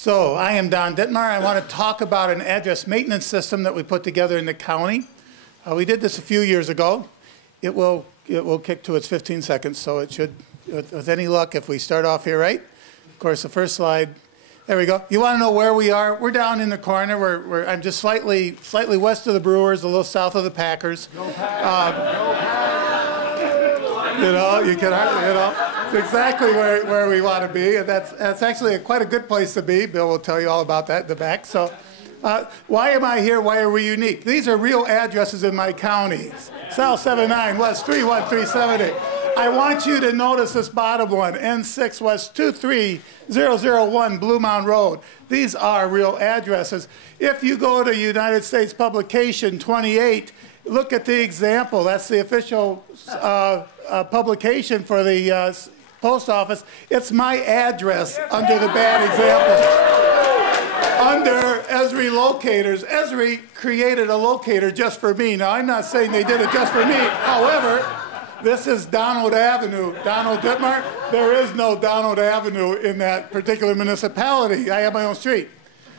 So I am Don Dittmar. I want to talk about an address maintenance system that we put together in the county. We did this a few years ago. It will kick to its 15 seconds, so it should, with any luck, if we start off here right. Of course, the first slide. There we go. You want to know where we are? We're down in the corner. I'm just slightly west of the Brewers, a little south of the Packers. Go Packers! Go Packers! You know, you can hardly, you know. It's exactly where we want to be, and that's actually quite a good place to be. Bill will tell you all about that in the back. So, why am I here? Why are we unique? These are real addresses in my county. South 79, West 31370. I want you to notice this bottom one, N6 West 23001 Blue Mound Road. These are real addresses. If you go to United States Publication 28, look at the example. That's the official publication for the post office. It's my address under the bad examples. Under Esri locators. Esri created a locator just for me. Now, I'm not saying they did it just for me. However, this is Donald Avenue. Donald Dittmar. There is no Donald Avenue in that particular municipality. I have my own street.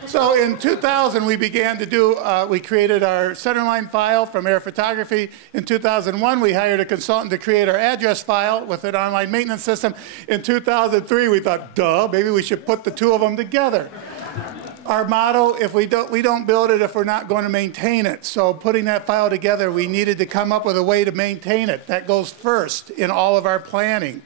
So in 2000, we began to do, we created our centerline file from air photography. In 2001, we hired a consultant to create our address file with an online maintenance system. In 2003, we thought, duh, maybe we should put the two of them together. Our motto, if we don't build it if we're not going to maintain it. So putting that file together, we needed to come up with a way to maintain it. That goes first in all of our planning.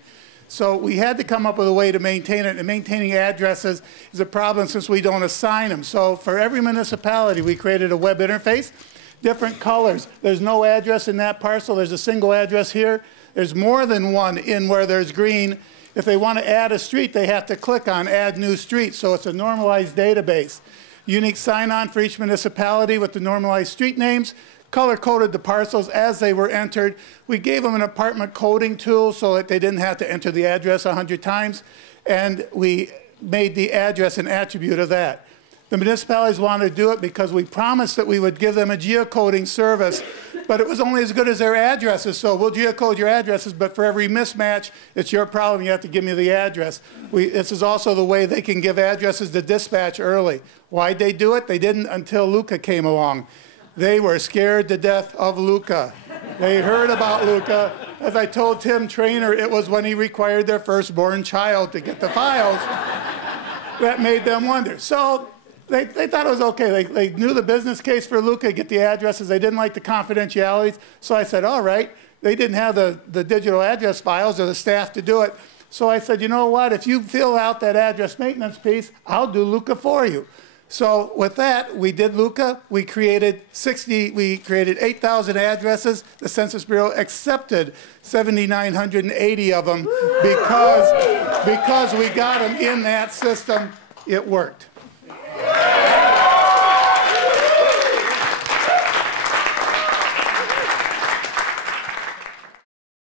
So we had to come up with a way to maintain it, and maintaining addresses is a problem since we don't assign them. So for every municipality, we created a web interface, different colors. There's no address in that parcel. There's a single address here. There's more than one in where there's green. If they want to add a street, they have to click on Add New Street, so it's a normalized database. Unique sign-on for each municipality with the normalized street names. Color-coded the parcels as they were entered. We gave them an apartment coding tool so that they didn't have to enter the address 100 times, and we made the address an attribute of that. The municipalities wanted to do it because we promised that we would give them a geocoding service, but it was only as good as their addresses, so we'll geocode your addresses, but for every mismatch, it's your problem, you have to give me the address. This is also the way they can give addresses to dispatch early. Why'd they do it? They didn't until Luca came along. They were scared to death of Luca. They heard about Luca. As I told Tim Trainer, it was when he required their firstborn child to get the files that made them wonder. So they thought it was okay. They knew the business case for Luca, get the addresses. They didn't like the confidentialities. So I said, all right. They didn't have the digital address files or the staff to do it. So I said, you know what? If you fill out that address maintenance piece, I'll do Luca for you. So with that, we did Luca. We created 8,000 addresses. The Census Bureau accepted 7,980 of them because we got them in that system. It worked.